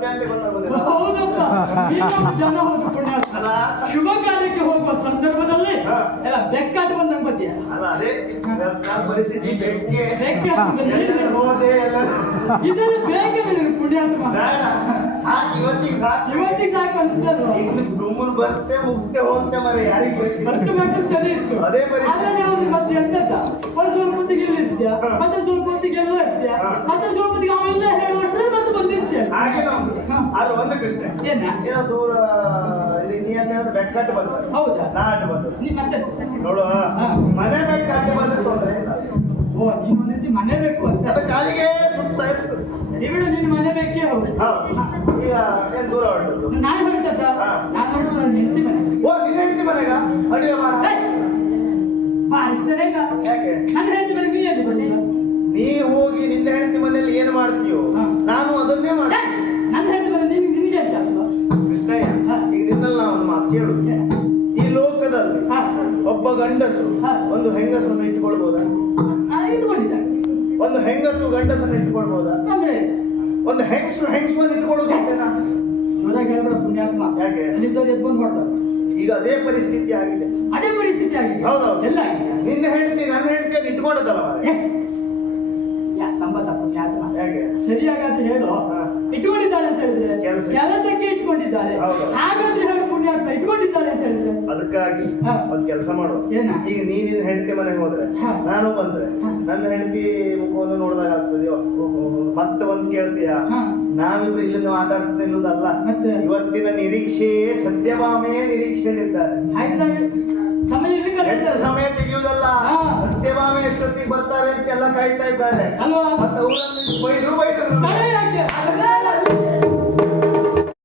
ಸತ್ಯ ಅಂತ ಗೊತ್ತಾಗೋದಿಲ್ಲ. ಹೌದಪ್ಪ, ಈಗ ಜನ ಹೋದ ಪುಣ್ಯ ಅಲ್ಲ ಶುಭ ಕಾರ್ಯಕ್ಕೆ ಹೋಗುವ ಸಂದರ್ಭದಲ್ಲಿ ಎಲ್ಲ ಬೆಕ್ಕಾಟ ಬಂದಂಗೆ ಬದ್ಯ. ಅಲ್ಲ ಅದೇ ಪರಿಸ್ಥಿತಿ ಬೆಕ್ಕೆ ಬೆಕ್ಕೆ ಹೋದೆ ಎಲ್ಲ ಇದೆಲ್ಲ ಬೇಕಿದೆ ಪುಣ್ಯಾತ್ಮ. ಬೇಡ ಸಾಕು, ಇವತ್ತಿಗೆ ಸಾಕು. ಇವತ್ತಿಗೆ ಸಾಕು ಅನ್ಸ್ತಲ್ವ? ಇನ್ನು ಸುಮ್ಮನೆ ಬರ್ತೆ ಮುಗ್ತೆ ಹೋಗ್ತೆ ಮರೆ ಯಾರಿಗೆ ಬರ್ತು ಬೇಕು ಸರಿ ಇತ್ತು. ಅದೇ ಪರಿಸ್ಥಿತಿ. ಅಲ್ಲದೆ ಹೋದ್ರೆ ಮತ್ತೆ ಎಂತದ ಒಂದ್ ಸ್ವಲ್ಪ ಹೊತ್ತಿಗೆ ಇಲ್ಲಿ ಇರ್ತೀಯ, ಮತ್ತೆ ಸ್ವಲ್ಪ ಹೊತ್ತಿಗೆ ಎಲ್ಲ ಇರ್ತೀಯ, ಮತ್ತೆ ಸ್ವಲ್ಪ ಹೊತ್ತಿಗೆ ಅವೆಲ್ಲ ಹೇಳುವಷ್ಟರಲ್ಲಿ ಮತ್ತೆ ಬಂದಿರ್ತೀಯ. ಹಾಗೆ ನಮ್ದು ಆದ್ರೆ ಒಂದು ಕೃಷ್ಣ ಏನ ಏನೋ ದೂರ ನೀ ಅಂತ ಹೇಳಿದ್ರೆ ಬೆಕ್ಕಟ್ಟು ಬಂದ್ರೆ ಹೌದಾ? ನಾಟ್ ಬಂದು ನೀ ಮತ್ತೆ ನೋಡುವ ಮನೆ ಬೆಕ್ಕಟ್ಟು ಬಂದ್ರೆ ತೊಂದ್ರೆ ಇಲ್ಲ. ಓ ನೀನು ಒಂದ್ ರೀತಿ ಮನೆ ಬೇಕು ಅಂತ. ಅದು ಕಾಲಿಗೆ ಸುತ್ತ ಇರ್ತದೆ. ಸರಿ ಬಿಡು, ನೀನು ಮನೆ ಬೇಕೇ ಹೌದು. ಹೌದು. ಈಗ ಏನ್ ದೂರ ಹೊರಟದ್ದು? ನಾನು ಹೊರಟದ್ದ? ನಾನು ಹೊರಟು ನಾನು ನಿಂತಿ ಮನೆ. ಓ ನಿನ್ನ ಹೆಂಡತಿ ಮನೆಗ ಅಡಿಗೆ ಮಾಡ ಬಾರಿಸ್ತಾರೆ ಈಗ. ಯಾಕೆ ನನ್ನ ಹೆಂಡತಿ ಮನೆಗೆ ನೀ ಎಲ್ಲಿ ಬರ್ಲಿಲ್ಲ? ನೀ ಹೋಗಿ ನಿನ್ನ ಹೆಂಡತಿ ಮನೆಯಲ್ಲಿ ಏನು ಮಾಡ್ತೀಯೋ ನಾನು ಅದನ್ನೇ ಮಾಡಿ. ನನ್ನ ಹೆಂಡತಿ ಮನೆ ನಿನಗೆ ಅಂತ ಅಲ್ವಾ? ಕೃಷ್ಣಯ್ಯ ಈಗ ನಿನ್ನೆಲ್ಲ ಒಂದು ಮಾತು ಕೇಳು. ಈ ಲೋಕದಲ್ಲಿ ಒಬ್ಬ ಗಂಡಸು ಒಂದು ಹೆಂಗಸನ್ನು ಇಟ್ಟುಕೊಳ್ಬೋದಾ? ಇಟ್ಕೊಂಡಿದ್ದಾರೆ. ಒಂದು ಹೆಂಗಸು ಗಂಡಸನ್ನು ಇಟ್ಟುಕೊಳ್ಬೋದಾ? ತೊಂದ್ರೆ ಇಲ್ಲ. ಒಂದು ಹೆಂಗಸನ್ನು ಇಟ್ಟುಕೊಳ್ಳೋದು ಜೋರಾಗಿ ಹೇಳ್ಬೇಡ ಪುಣ್ಯಾತ್ಮ. ಯಾಕೆ? ಅಲ್ಲಿದ್ದವ್ರು ಎದ್ಕೊಂಡು ಹೊರಟರು. ಈಗ ಅದೇ ಪರಿಸ್ಥಿತಿ ಆಗಿದೆ. ಅದೇ ಪರಿಸ್ಥಿತಿ ಆಗಿದೆ. ಹೌದೌದು. ಎಲ್ಲ ಆಗಿದೆ. ನಿನ್ನ ಹೆಂಡತಿ ನನ್ನ ಹೆಂಡತಿಯನ್ನು ಇಟ್ಕೊಂಡದಲ್ಲ ಮಾರ್ರೆ. ಯಾ ಸಂಬಂಧ ಪುಣ್ಯಾತ್ಮ. ಹೇಗೆ ಸರಿಯಾಗಾದ್ರೆ ಹೇಳು. ಇಟ್ಕೊಂಡಿದ್ದಾಳೆ ಅಂತ ಹೇಳಿದ್ರೆ ಕೆಲಸಕ್ಕೆ ಇಟ್ಕೊಂಡಿದ್ದಾರೆ. ಹೌದು. ಹಾಗಾದ್ರೆ ಹೇಳು ಪುಣ್ಯಾತ್ಮ, ಇಟ್ಕೊಂಡಿದ್ದಾಳೆ ಅಂತ ಹೇಳಿದ್ರೆ. ಅದಕ್ಕಾಗಿ ಒಂದ್ ಕೆಲಸ ಮಾಡು. ಏನ? ಈಗ ನಿನ್ನ ಹೆಂಡತಿ ಮನೆಗೆ ಹೋದ್ರೆ ನಾನು ಬಂದ್ರೆ ನನ್ನ ಹೆಂಡತಿ ಮುಖವನ್ನು ನೋಡಿದಾಗ ಆಗ್ತದೆಯೋ ಮತ್ತೆ ಒಂದ್ ಕೇಳ್ತೀಯ ನಾವಿಬ್ರು ಇಲ್ಲಿಂದ ಮಾತಾಡ್ತಾ ಇಲ್ಲದಲ್ಲ. ಮತ್ತೆ ಇವತ್ತಿನ ನಿರೀಕ್ಷೆ ಸತ್ಯಭಾಮೆಯೇ ನಿರೀಕ್ಷೆಯಲ್ಲಿದ್ದಾರೆ. ಹಾಗಿದ್ದಾಗ ಸಮಯ ಇಲ್ಲಿ ಎಷ್ಟು ಸಮಯ ತೆಗೆಯುವುದಲ್ಲ. ಸತ್ಯಭಾಮೆ ಎಷ್ಟೊತ್ತಿಗೆ ಬರ್ತಾರೆ ಅಂತ ಎಲ್ಲ ಕಾಯ್ತಾ ಇದ್ದಾರೆ. ಅಲ್ವಾ? ಮತ್ತೆ ಅವರನ್ನು ಬೈದ್ರು